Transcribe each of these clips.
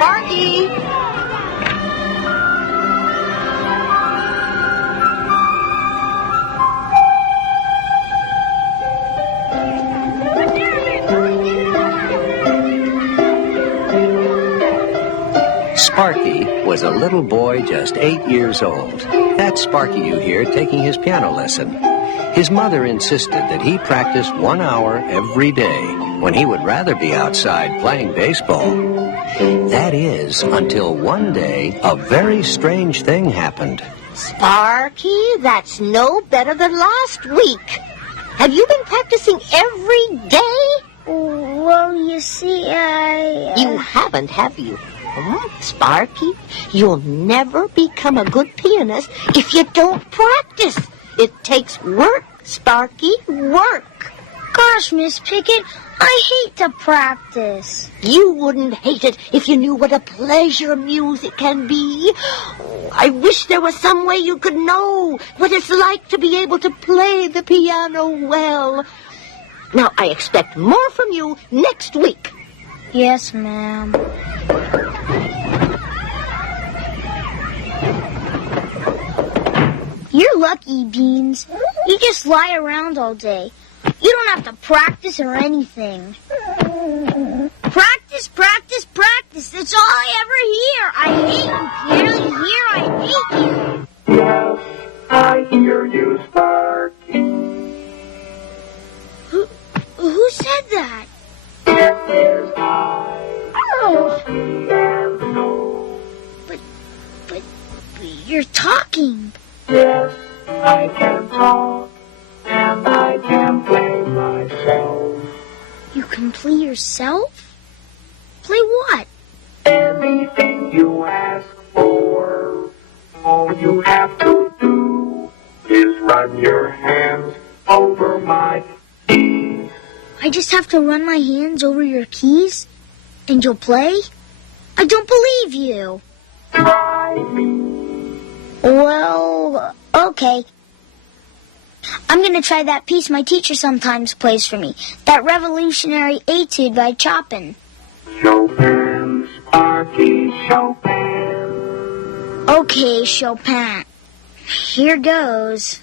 Sparky! Sparky was a little boy just 8 years old. That's Sparky you hear taking his piano lesson. His mother insisted that he practice 1 hour every day when he would rather be outside playing baseball. That is, until one day a very strange thing happened. Sparky, that's no better than last week. Have you been practicing every day? Well, you see, You haven't, have you? Sparky, you'll never become a good pianist if you don't practice. It takes work, Sparky, work. Gosh, Miss Pickett, I hate to practice. You wouldn't hate it if you knew what a pleasure music can be. I wish there was some way you could know what it's like to be able to play the piano well. Now, I expect more from you next week. Yes, ma'am. You're lucky, Beans. You just lie around all day. You don't have to practice or anything. Practice, practice, practice. That's all I ever hear. I hate you, piano. You hear? I hate you. Yes, I hear you, Sparky. Who said that? It is I. Piano. But you're talking. Yes, I can talk, and I can play myself. You can play yourself? Play what? Anything you ask for, all you have to do is run your hands over my keys. I just have to run my hands over your keys? And you'll play? I don't believe you. Try me. Well, okay. I'm going to try that piece my teacher sometimes plays for me. That revolutionary etude by Chopin. Chopin, Sparky, Chopin. Okay, Chopin. Here goes.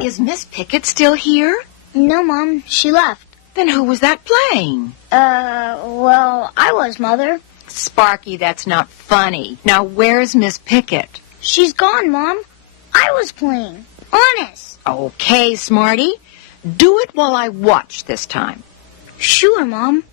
Is Miss Pickett still here? No, Mom. She left. Then who was that playing? Well, I was, Mother. Sparky, that's not funny. Now, where's Miss Pickett? She's gone, Mom. I was playing. Honest. Okay, Smarty. Do it while I watch this time. Sure, Mom.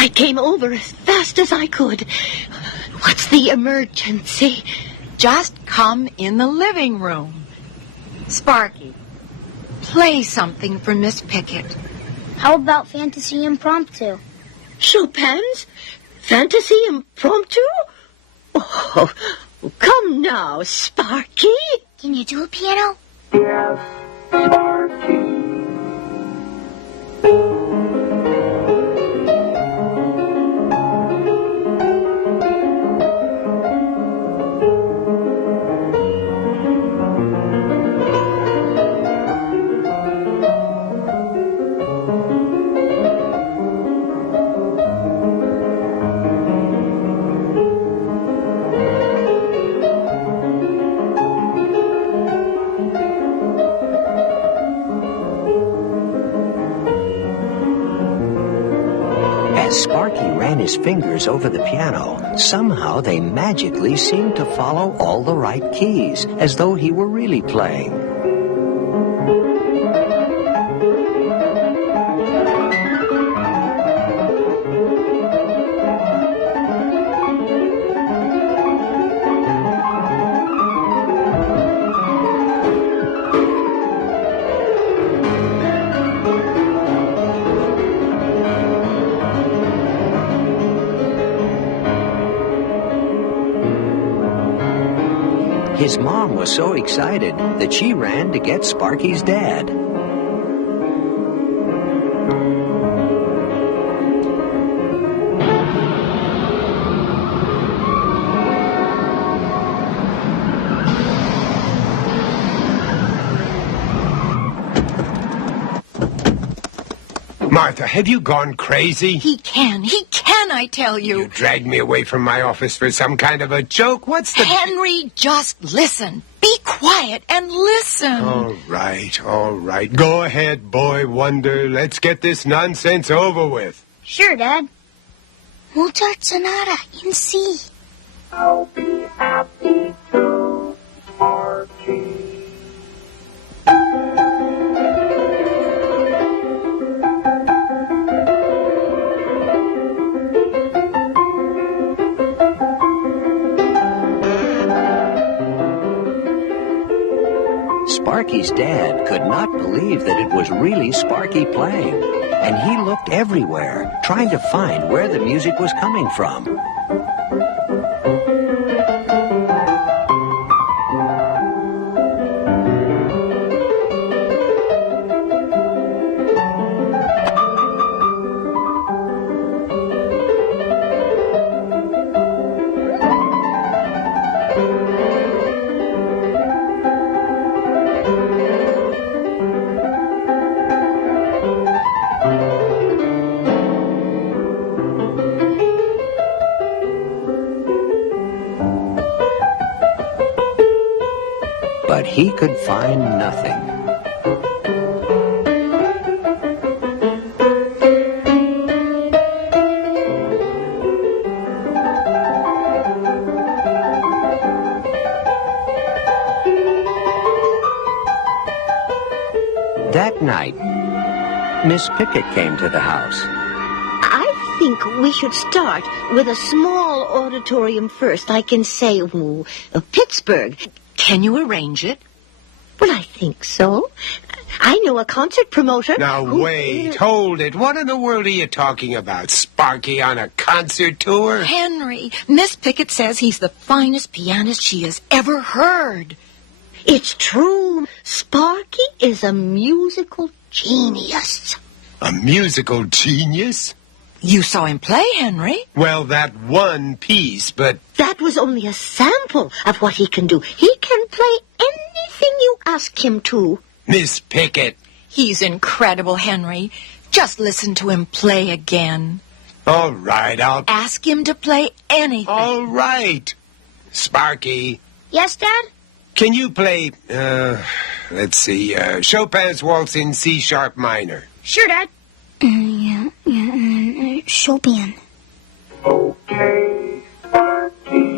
I came over as fast as I could. What's the emergency? Just come in the living room. Sparky, play something for Miss Pickett. How about Fantasy Impromptu? Chopin's Fantasy Impromptu? Oh, come now, Sparky. Can you do a piano? Yes, Sparky. his fingers over the piano, somehow they magically seemed to follow all the right keys, as though he were really playing. His mom was so excited that she ran to get Sparky's dad. Martha, have you gone crazy? He can, I tell you. You dragged me away from my office for some kind of a joke? What's the... Henry, just listen. Be quiet and listen. All right. Go ahead, boy wonder. Let's get this nonsense over with. Sure, Dad. Mozart Sonata in C. I'll be happy to, Sparky. Sparky's dad could not believe that it was really Sparky playing, and he looked everywhere, trying to find where the music was coming from. But he could find nothing. That night, Miss Pickett came to the house. I think we should start with a small auditorium first. I can say, Pittsburgh. Can you arrange it? Well, I think so. I know a concert promoter. Now, wait, hold it. What in the world are you talking about? Sparky on a concert tour? Henry, Miss Pickett says he's the finest pianist she has ever heard. It's true. Sparky is a musical genius. A musical genius? You saw him play, Henry. Well, that one piece, but... That was only a sample of what he can do. He can play anything you ask him to. Miss Pickett. He's incredible, Henry. Just listen to him play again. All right, I'll... Ask him to play anything. All right. Sparky, Yes, Dad? can you play, let's see, Chopin's Waltz in C-sharp minor? Sure, Dad. Chopin. Okay, Sparky.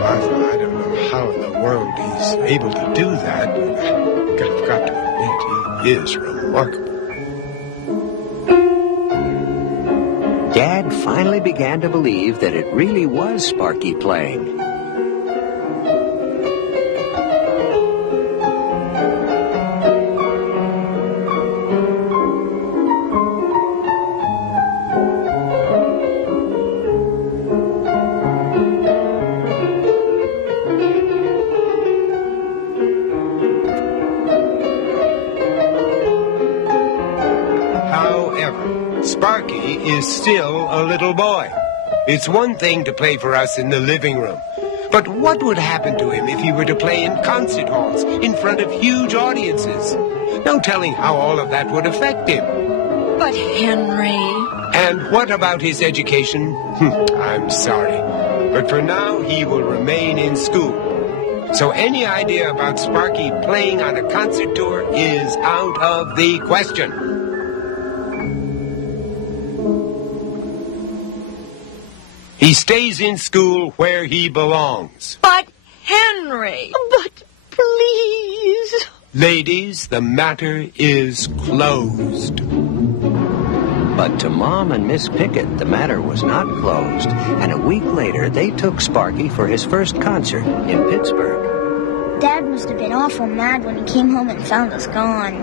I don't know how in the world he's able to do that, but I've got to admit, he is remarkable. Dad finally began to believe that it really was Sparky playing. However, Sparky is still a little boy. It's one thing to play for us in the living room. But what would happen to him if he were to play in concert halls in front of huge audiences? No telling how all of that would affect him. But Henry... And what about his education? I'm sorry. But for now, he will remain in school. So any idea about Sparky playing on a concert tour is out of the question. He stays in school where he belongs. But Henry... But please... Ladies, the matter is closed. But to Mom and Miss Pickett, the matter was not closed, and a week later they took Sparky for his first concert in Pittsburgh. Dad must have been awful mad when he came home and found us gone.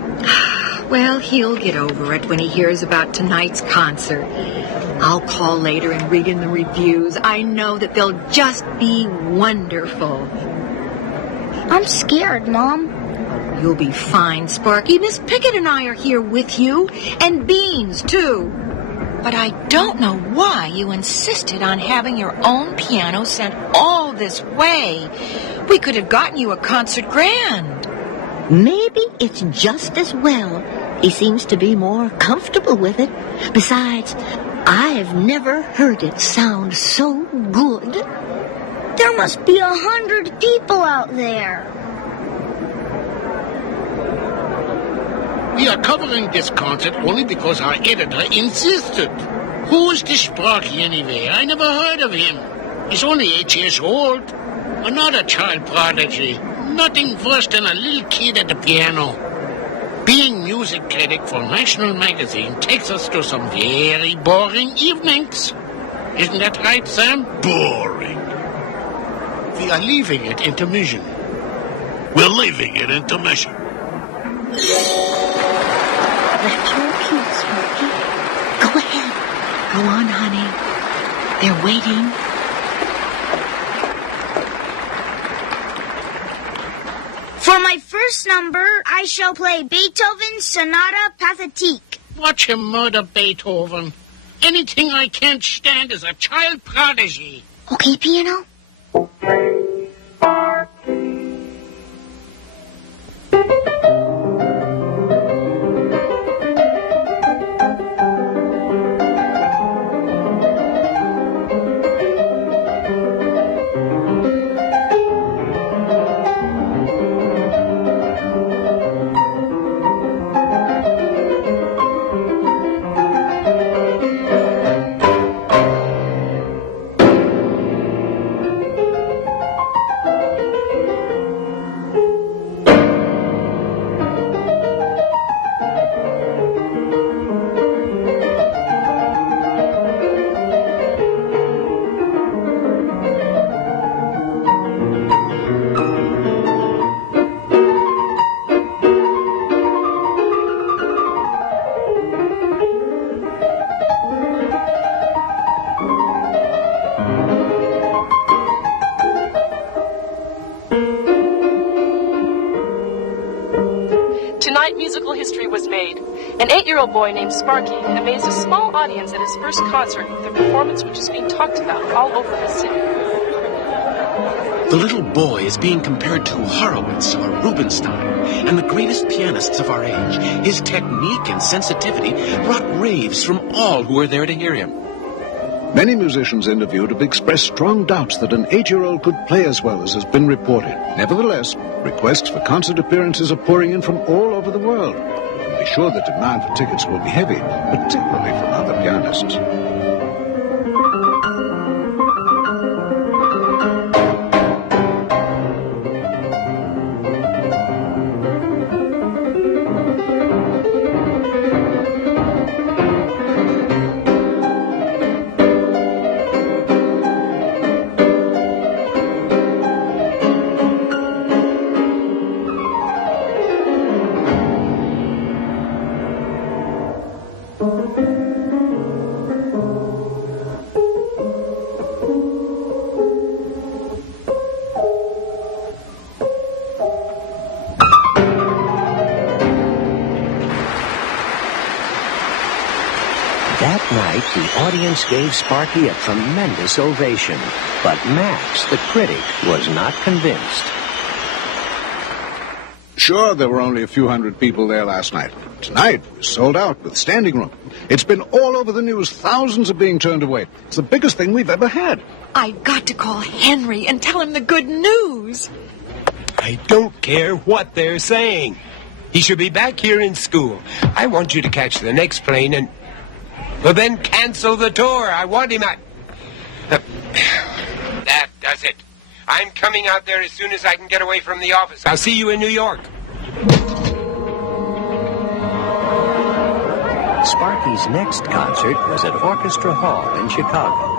Well, he'll get over it when he hears about tonight's concert. I'll call later and read in the reviews. I know that they'll just be wonderful. I'm scared, Mom. You'll be fine, Sparky. Miss Pickett and I are here with you. And Beans, too. But I don't know why you insisted on having your own piano sent all this way. We could have gotten you a concert grand. Maybe it's just as well. He seems to be more comfortable with it. Besides, I've never heard it sound so good. There must be 100 people out there. We are covering this concert only because our editor insisted. Who's this Sparky anyway? I never heard of him. He's only 8 years old. Another child prodigy. Nothing worse than a little kid at the piano. Being music critic for National Magazine takes us to some very boring evenings. Isn't that right, Sam? Boring. We are leaving at intermission. We're leaving at intermission. That's your cue, Sparky. Go ahead. Go on, honey. They're waiting. For my first number, I shall play Beethoven's Sonata Pathétique. Watch him murder Beethoven. Anything I can't stand is a child prodigy. Okay, piano? Tonight, musical history was made. An 8-year-old boy named Sparky amazed a small audience at his first concert with a performance which is being talked about all over the city. The little boy is being compared to Horowitz or Rubinstein and the greatest pianists of our age. His technique and sensitivity brought raves from all who were there to hear him. Many musicians interviewed have expressed strong doubts that an 8-year-old could play as well as has been reported. Nevertheless, requests for concert appearances are pouring in from all over the world. You can be sure the demand for tickets will be heavy, particularly from other pianists. night, the audience gave Sparky a tremendous ovation. But Max, the critic, was not convinced. Sure, there were only a few hundred people there last night. Tonight, we're sold out with standing room. It's been all over the news. Thousands are being turned away. It's the biggest thing we've ever had. I've got to call Henry and tell him the good news. I don't care what they're saying. He should be back here in school. I want you to catch the next plane and... Well, then cancel the tour. I want him at... That does it. I'm coming out there as soon as I can get away from the office. I'll see you in New York. Sparky's next concert was at Orchestra Hall in Chicago.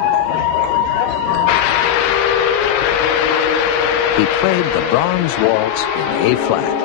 He played the Brahms Waltz in A-flat.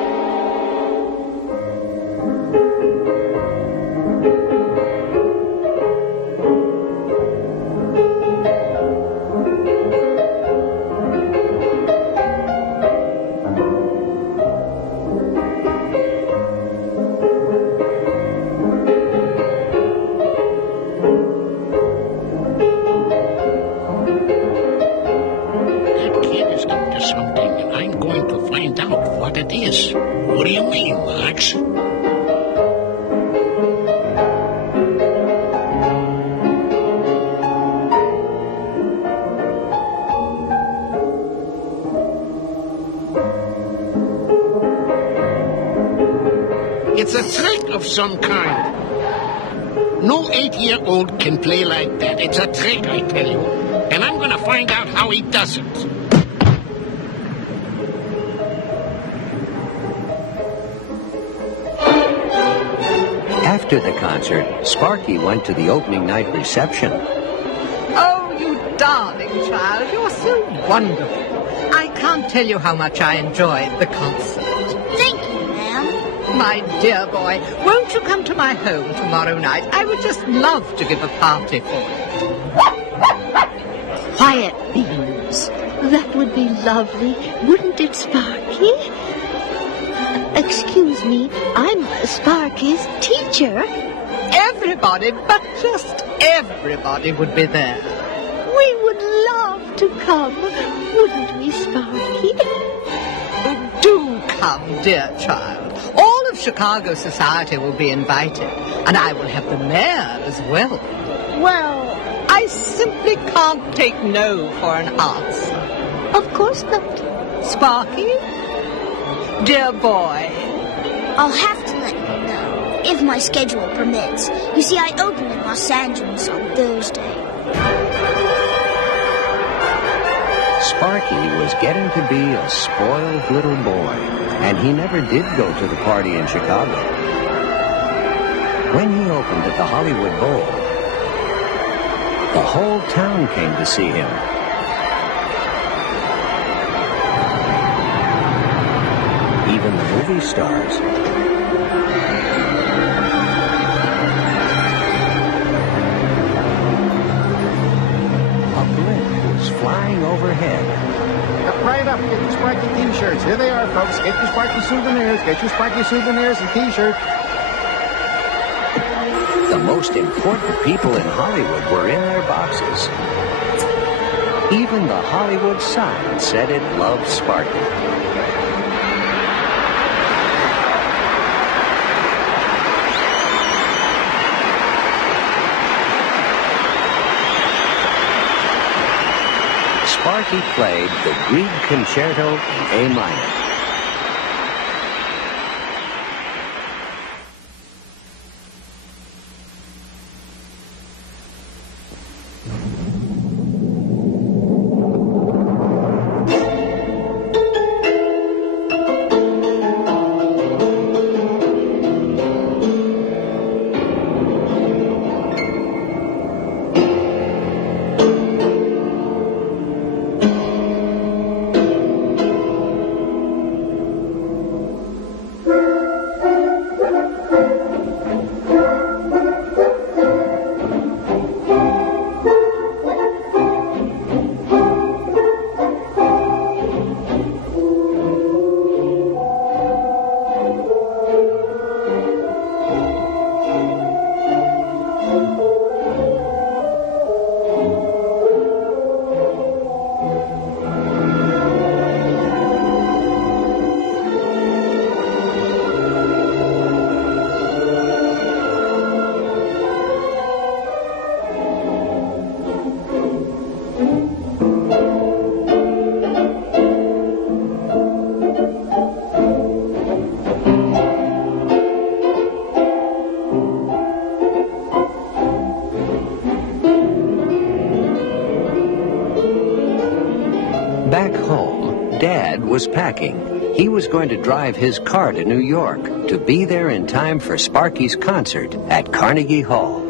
What do you mean, Max? It's a trick of some kind. No 8-year-old can play like that. It's a trick, I tell you. And I'm gonna find out how he does it. After the concert, Sparky went to the opening night reception. Oh, you darling child, you're so wonderful. I can't tell you how much I enjoyed the concert. Thank you, ma'am. My dear boy, won't you come to my home tomorrow night? I would just love to give a party for you. Quiet, Beans. That would be lovely, wouldn't it, Sparky? Excuse me, I'm Sparky's teacher. Everybody, but just everybody would be there. We would love to come, wouldn't we, Sparky? Oh, do come, dear child. All of Chicago society will be invited, and I will have the mayor as well. Well, I simply can't take no for an answer. Of course not. Sparky? Dear boy. I'll have to let you know, if my schedule permits. You see, I open in Los Angeles on Thursday. Sparky was getting to be a spoiled little boy, and he never did go to the party in Chicago. When he opened at the Hollywood Bowl, the whole town came to see him. Even the movie stars. A blimp was flying overhead. Right up, get your Sparky t-shirts. Here they are, folks. Get your Sparky souvenirs. Get your Sparky souvenirs and t-shirts. The most important people in Hollywood were in their boxes. Even the Hollywood sign said it loved Sparky. Sparky played the Grieg Concerto in A minor. was packing. He was going to drive his car to New York to be there in time for Sparky's concert at Carnegie Hall.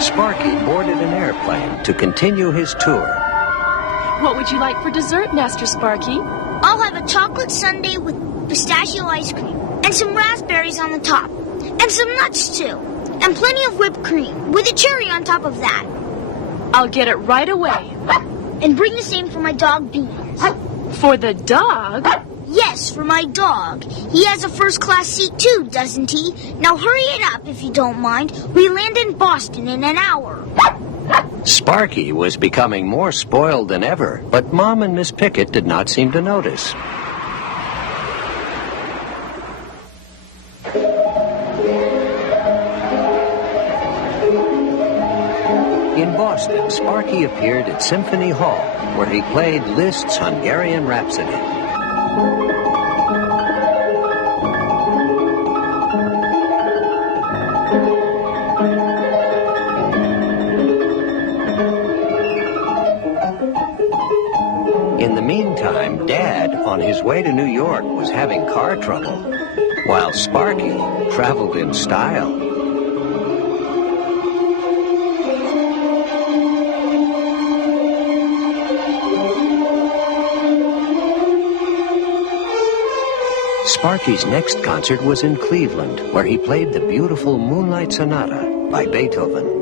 Sparky boarded an airplane to continue his tour. What would you like for dessert, Master Sparky? I'll have a chocolate sundae with pistachio ice cream and some raspberries on the top and some nuts too and plenty of whipped cream with a cherry on top of that. I'll get it right away. And bring the same for my dog Beans. For the dog? Yes, for my dog. He has a first-class seat too, doesn't he? Now hurry it up if you don't mind. We land in Boston in an hour. Sparky was becoming more spoiled than ever, but Mom and Miss Pickett did not seem to notice. In Boston, Sparky appeared at Symphony Hall, where he played Liszt's Hungarian Rhapsody. In the meantime, Dad, on his way to New York, was having car trouble, while Sparky traveled in style. Sparky's next concert was in Cleveland, where he played the beautiful Moonlight Sonata by Beethoven.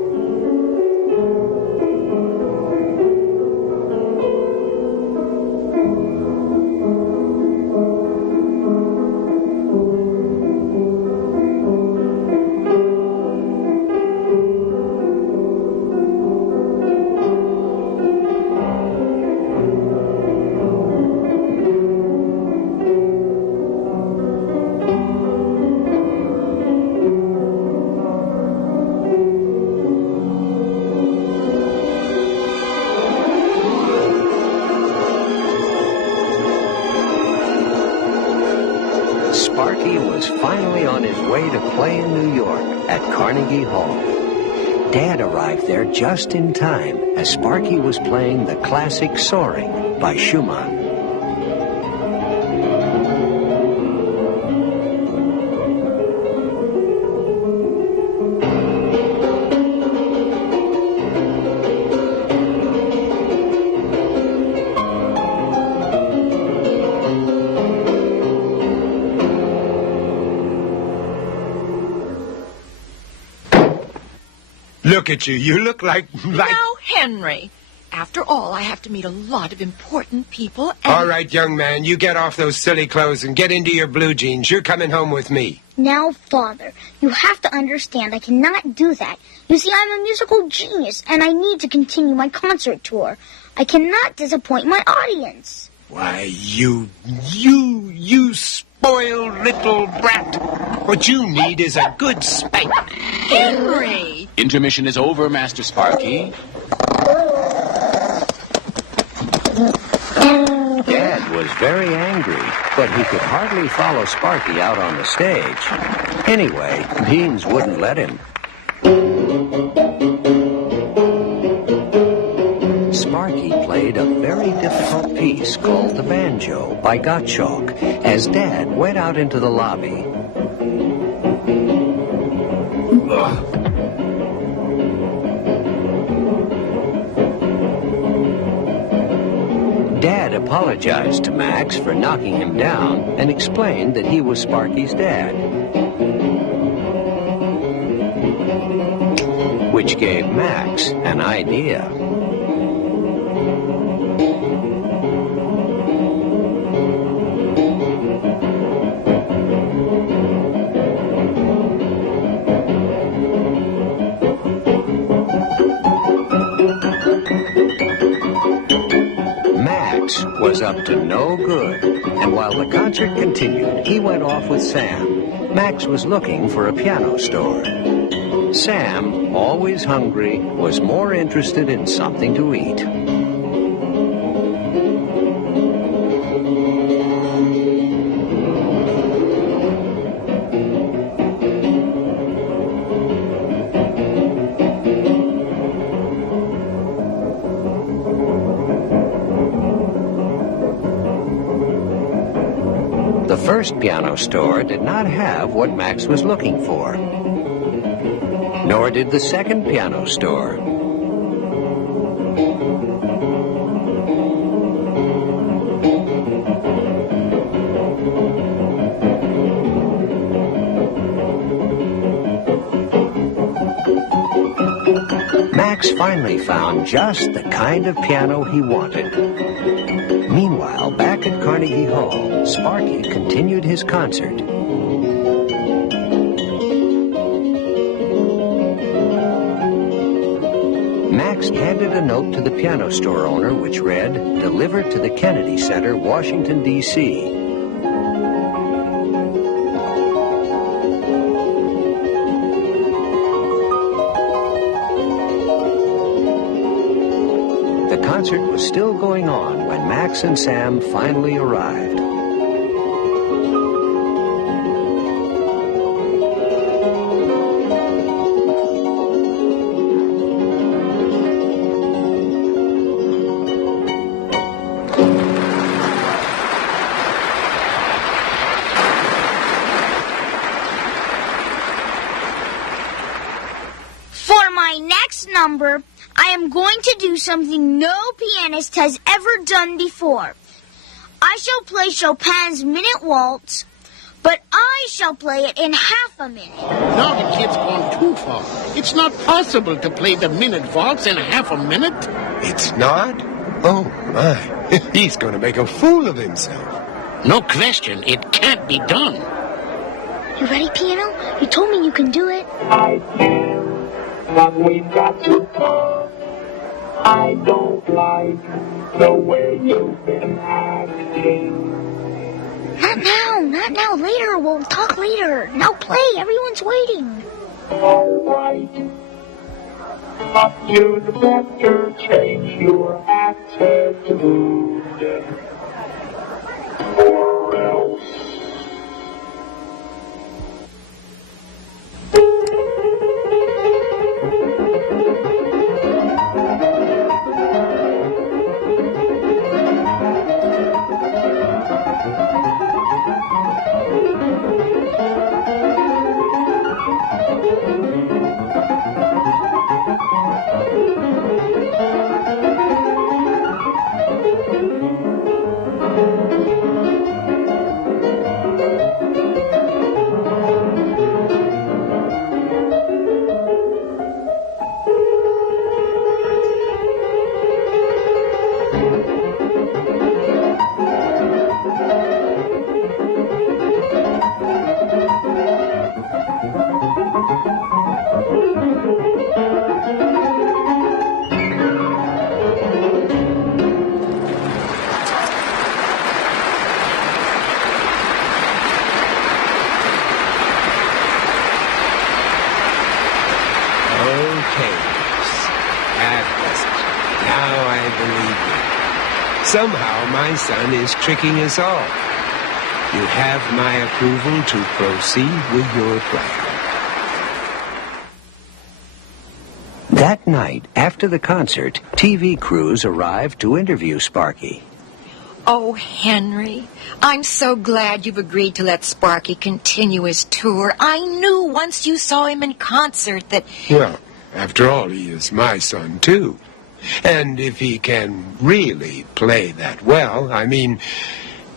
Sparky was finally on his way to play in New York at Carnegie Hall. Dad arrived there just in time as Sparky was playing the classic Soaring by Schumann. Look at you. You look like... Now, Henry, after all, I have to meet a lot of important people and... All right, young man, you get off those silly clothes and get into your blue jeans. You're coming home with me. Now, Father, you have to understand I cannot do that. You see, I'm a musical genius, and I need to continue my concert tour. I cannot disappoint my audience. Why, you spoiled little brat. What you need is a good spank. Henry! Intermission is over, Master Sparky. Dad was very angry, but he could hardly follow Sparky out on the stage. Anyway, Beans wouldn't let him. Sparky played a very difficult piece called the Banjo by Gottschalk as Dad went out into the lobby. Dad apologized to Max for knocking him down and explained that he was Sparky's dad, which gave Max an idea. Max was up to no good, and while the concert continued, he went off with Sam. Max was looking for a piano store. Sam, always hungry, was more interested in something to eat. The first piano store did not have what Max was looking for. Nor did the second piano store. Max finally found just the kind of piano he wanted. Meanwhile, back at Carnegie Hall, Sparky continued his concert. Max handed a note to the piano store owner which read, "Delivered to the Kennedy Center, Washington, D.C." The concert was still going on when Max and Sam finally arrived. For my next number, I am going to do something no pianist has ever done before. I shall play Chopin's Minute Waltz, but I shall play it in half a minute. Now the kid's gone too far. It's not possible to play the minute waltz in half a minute. It's not? Oh, my. He's going to make a fool of himself. No question, it can't be done. You ready, piano? You told me you can do it. I can, but we've got to talk. I don't like the way you've been acting. Not now, later. We'll talk later. Now play, everyone's waiting. All right. But you'd better change your attitude, or else. Somehow my son is tricking us all. You have my approval to proceed with your plan. That night, after the concert, TV crews arrived to interview Sparky. Oh, Henry, I'm so glad you've agreed to let Sparky continue his tour. I knew once you saw him in concert that... Well, after all, he is my son, too. And if he can really play that well,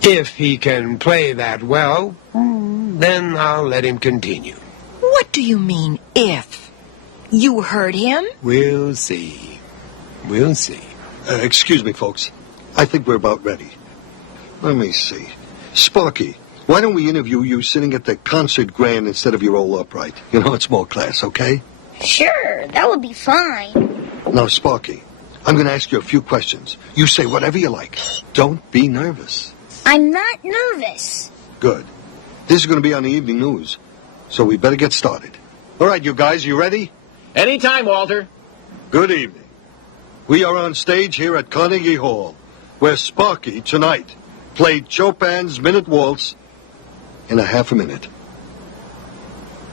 if he can play that well, then I'll let him continue. What do you mean, if? You heard him? We'll see. We'll see. Excuse me, folks. I think we're about ready. Let me see. Sparky, why don't we interview you sitting at the concert grand instead of your old upright? You know, it's more class, okay? Sure, that would be fine. Now, Sparky, I'm going to ask you a few questions. You say whatever you like. Don't be nervous. I'm not nervous. Good. This is going to be on the evening news, so we better get started. All right, you guys, you ready? Anytime, Walter. Good evening. We are on stage here at Carnegie Hall, where Sparky, tonight, played Chopin's Minute Waltz in a half a minute.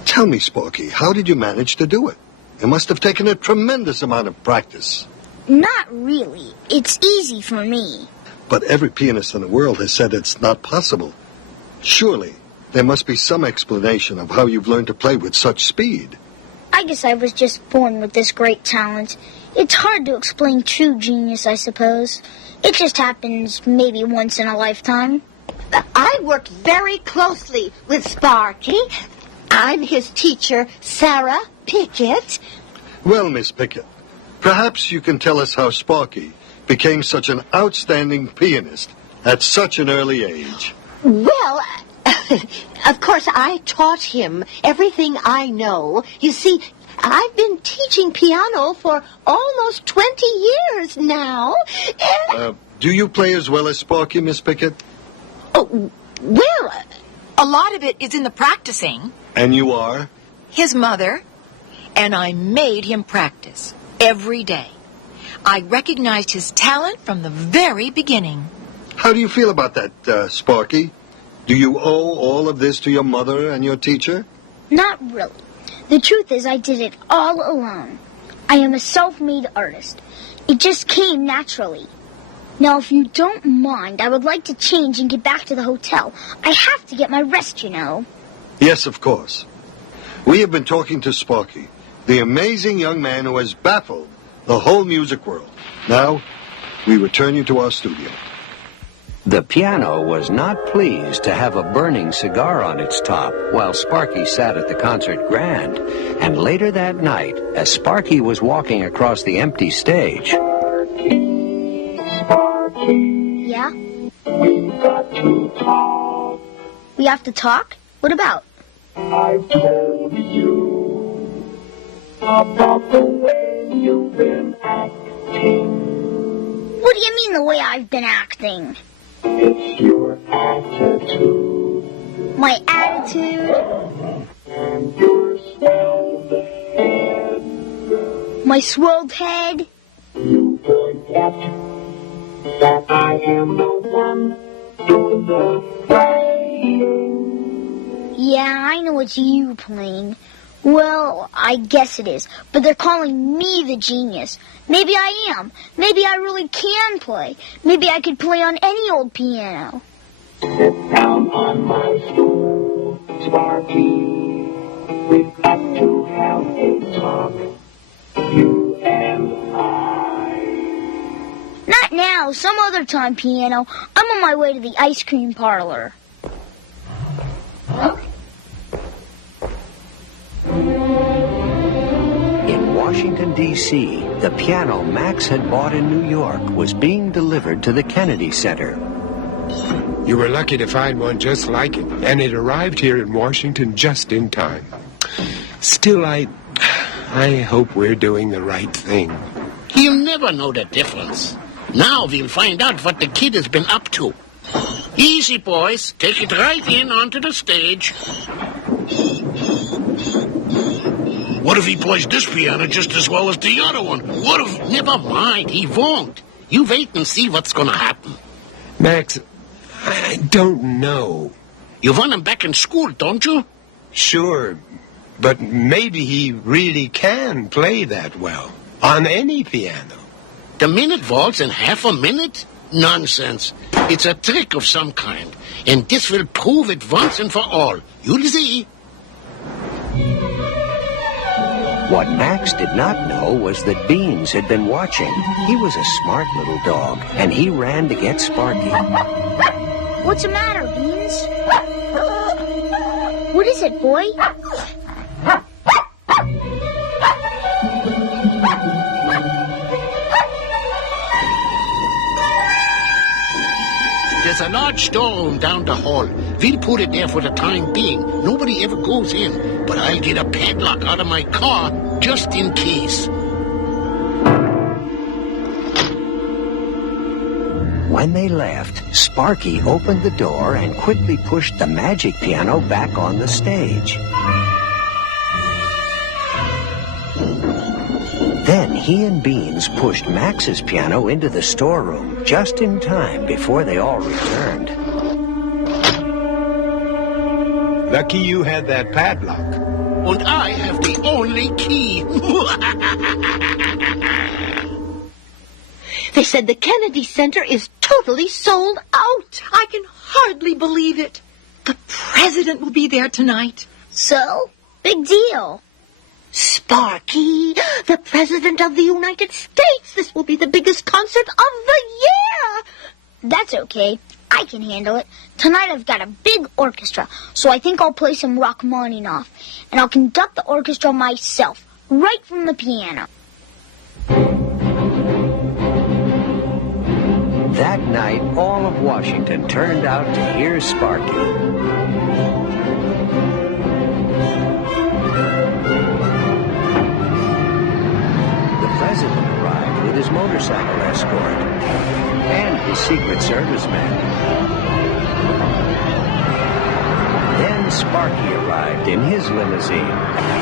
Tell me, Sparky, how did you manage to do it? It must have taken a tremendous amount of practice. Not really. It's easy for me. But every pianist in the world has said it's not possible. Surely, there must be some explanation of how you've learned to play with such speed. I guess I was just born with this great talent. It's hard to explain true genius, I suppose. It just happens maybe once in a lifetime. I worked very closely with Sparky. I'm his teacher, Sarah Pickett. Well, Miss Pickett, perhaps you can tell us how Sparky became such an outstanding pianist at such an early age. Well, of course, I taught him everything I know. You see, I've been teaching piano for almost 20 years now. Do you play as well as Sparky, Miss Pickett? Oh, well, A lot of it is in the practicing. And you are? His mother. And I made him practice every day. I recognized his talent from the very beginning. How do you feel about that, Sparky? Do you owe all of this to your mother and your teacher? Not really. The truth is I did it all alone. I am a self-made artist. It just came naturally. Now, if you don't mind, I would like to change and get back to the hotel. I have to get my rest, you know. Yes, of course. We have been talking to Sparky, the amazing young man who has baffled the whole music world. Now, we return you to our studio. The piano was not pleased to have a burning cigar on its top while Sparky sat at the concert grand. And later that night, as Sparky was walking across the empty stage... Yeah? We've got to talk. We have to talk? What about? I've told you about the way you've been acting. What do you mean the way I've been acting? It's your attitude. My attitude? And your swelled head. My swelled head? You forget that I am the one doing the playing. Yeah, I know it's you playing. Well, I guess it is. But they're calling me the genius. Maybe I am. Maybe I really can play. Maybe I could play on any old piano. Sit down on my stool, Sparky. We've got to have a talk, you and I. Not now, some other time, piano. I'm on my way to the ice cream parlor. In Washington, D.C., the piano Max had bought in New York was being delivered to the Kennedy Center. You were lucky to find one just like it, and it arrived here in Washington just in time. Still, I hope we're doing the right thing. He'll never know the difference. Now we'll find out what the kid has been up to. Easy, boys. Take it right in onto the stage. What if he plays this piano just as well as the other one? What if... Never mind, he won't. You wait and see what's going to happen. Max, I don't know. You want him back in school, don't you? Sure, but maybe he really can play that well on any piano. The minute waltz in half a minute? Nonsense. It's a trick of some kind, and this will prove it once and for all. You'll see. What Max did not know was that Beans had been watching. He was a smart little dog, and he ran to get Sparky. What's the matter, Beans? What is it, boy? There's a large storeroom down the hall. We'll put it there for the time being. Nobody ever goes in, but I'll get a padlock out of my car just in case. When they left, Sparky opened the door and quickly pushed the magic piano back on the stage. Then he and Beans pushed Max's piano into the storeroom just in time before they all returned. Lucky you had that padlock. And I have the only key. They said the Kennedy Center is totally sold out. I can hardly believe it. The president will be there tonight. So, big deal. Sparky, the President of the United States. This will be the biggest concert of the year. That's okay. I can handle it. Tonight I've got a big orchestra, so I think I'll play some Rachmaninoff. And I'll conduct the orchestra myself, right from the piano. That night, all of Washington turned out to hear Sparky. The president arrived with his motorcycle escort and his Secret Service men. Then Sparky arrived in his limousine.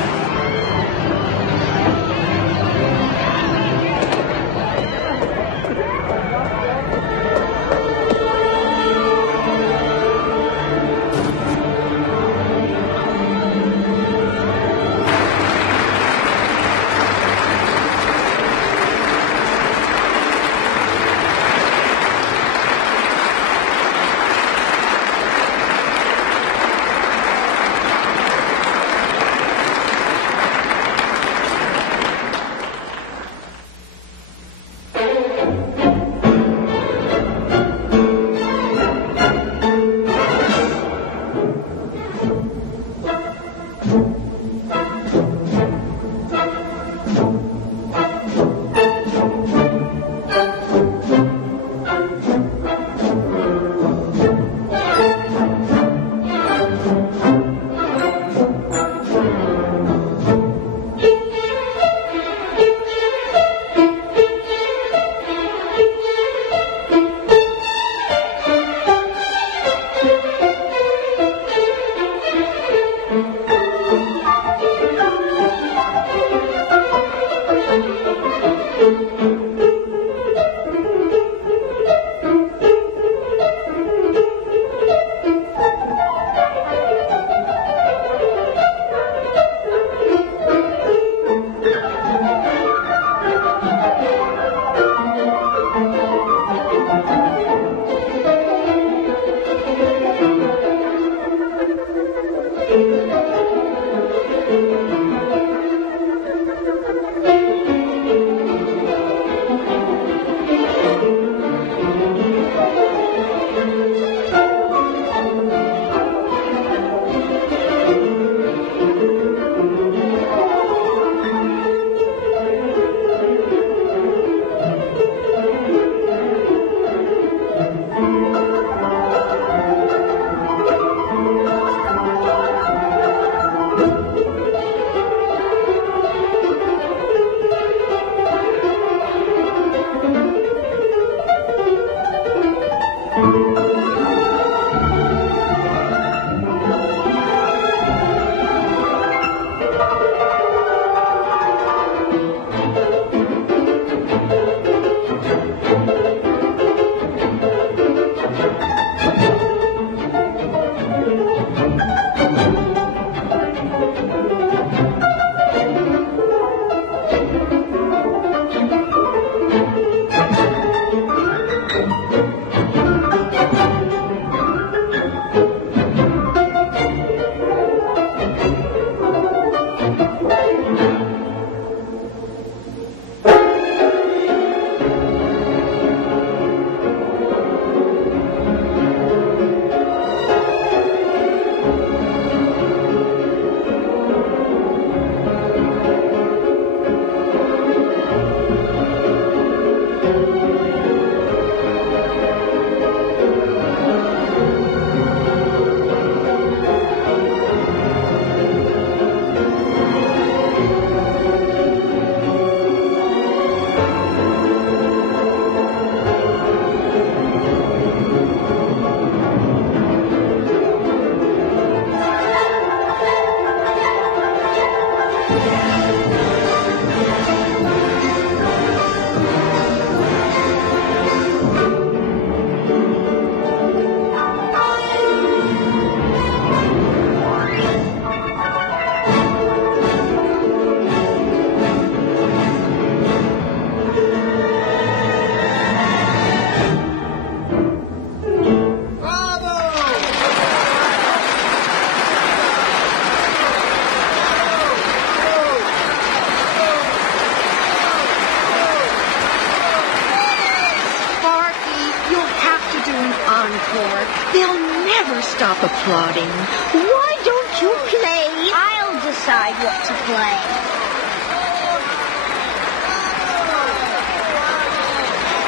for. They'll never stop applauding. Why don't you play? I'll decide what to play.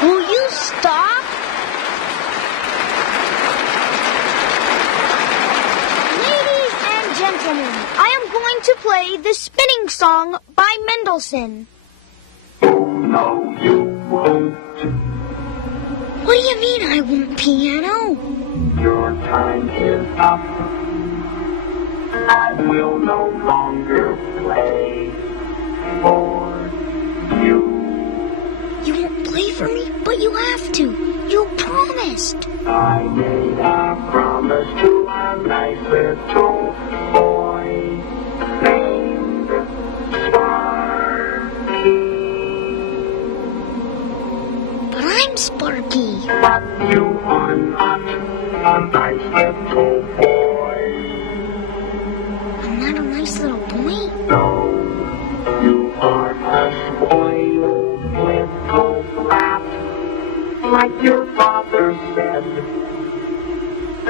Will you stop? Ladies and gentlemen, I am going to play the spinning song by Mendelssohn. No, you won't. What do you mean I won't, piano? Your time is up. I will no longer play for you. You won't play for me, but you have to. You promised. I made a promise to a nice little boy named Sparky. But I'm Sparky. But you are not a nice little boy. I'm not a nice little boy? No, you are a spoiled little brat, like your father said.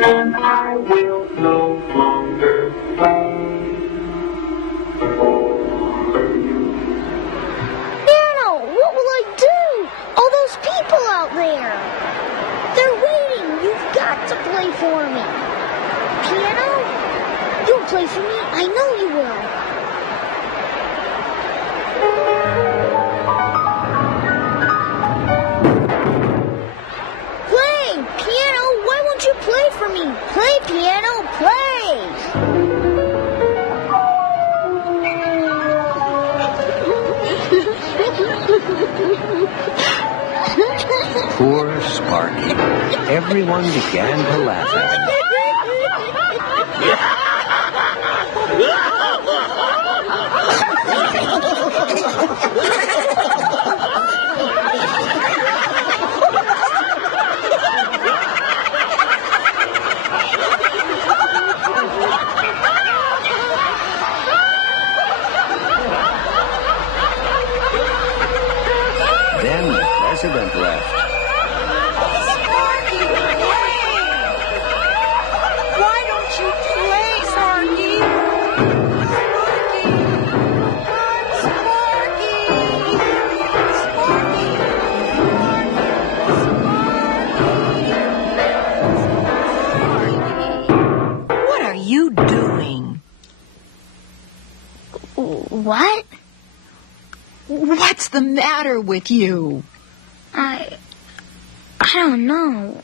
And I will no longer play for you. Piano, what will I do? All those people out there. They're waiting. You've got to play for me. Piano, you'll play for me. I know you will. Play, piano. Why won't you play for me? Play, piano, play. Poor Sparky. Everyone began to laugh at him. Then the president left. Sparky, play! Why don't you play, Sparky? Sparky! Sparky! Sparky! What are you doing? What? What's the matter with you? I don't know.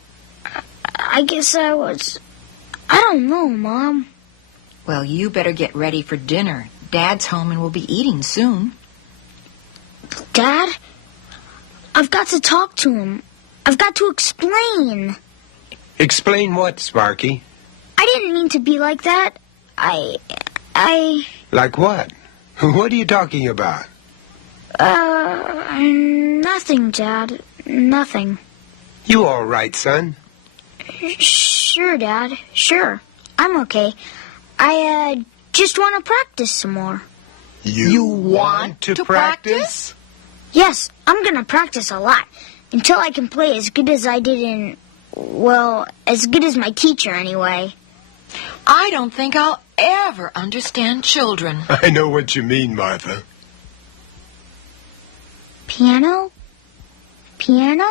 I guess I don't know, Mom. Well, you better get ready for dinner. Dad's home and we'll be eating soon. Dad? I've got to talk to him. I've got to explain. Explain what, Sparky? I didn't mean to be like that. I... Like what? What are you talking about? Nothing, Dad. Nothing. You all right, son? Sure, Dad. Sure. I'm okay. I, just want to practice some more. You want to practice? Yes, I'm gonna practice a lot. Until I can play as good as I did in... Well, as good as my teacher, anyway. I don't think I'll ever understand children. I know what you mean, Martha. Piano? Piano?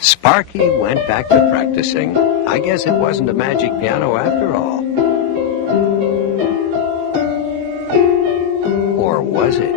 Sparky went back to practicing. I guess it wasn't a magic piano after all. Or was it?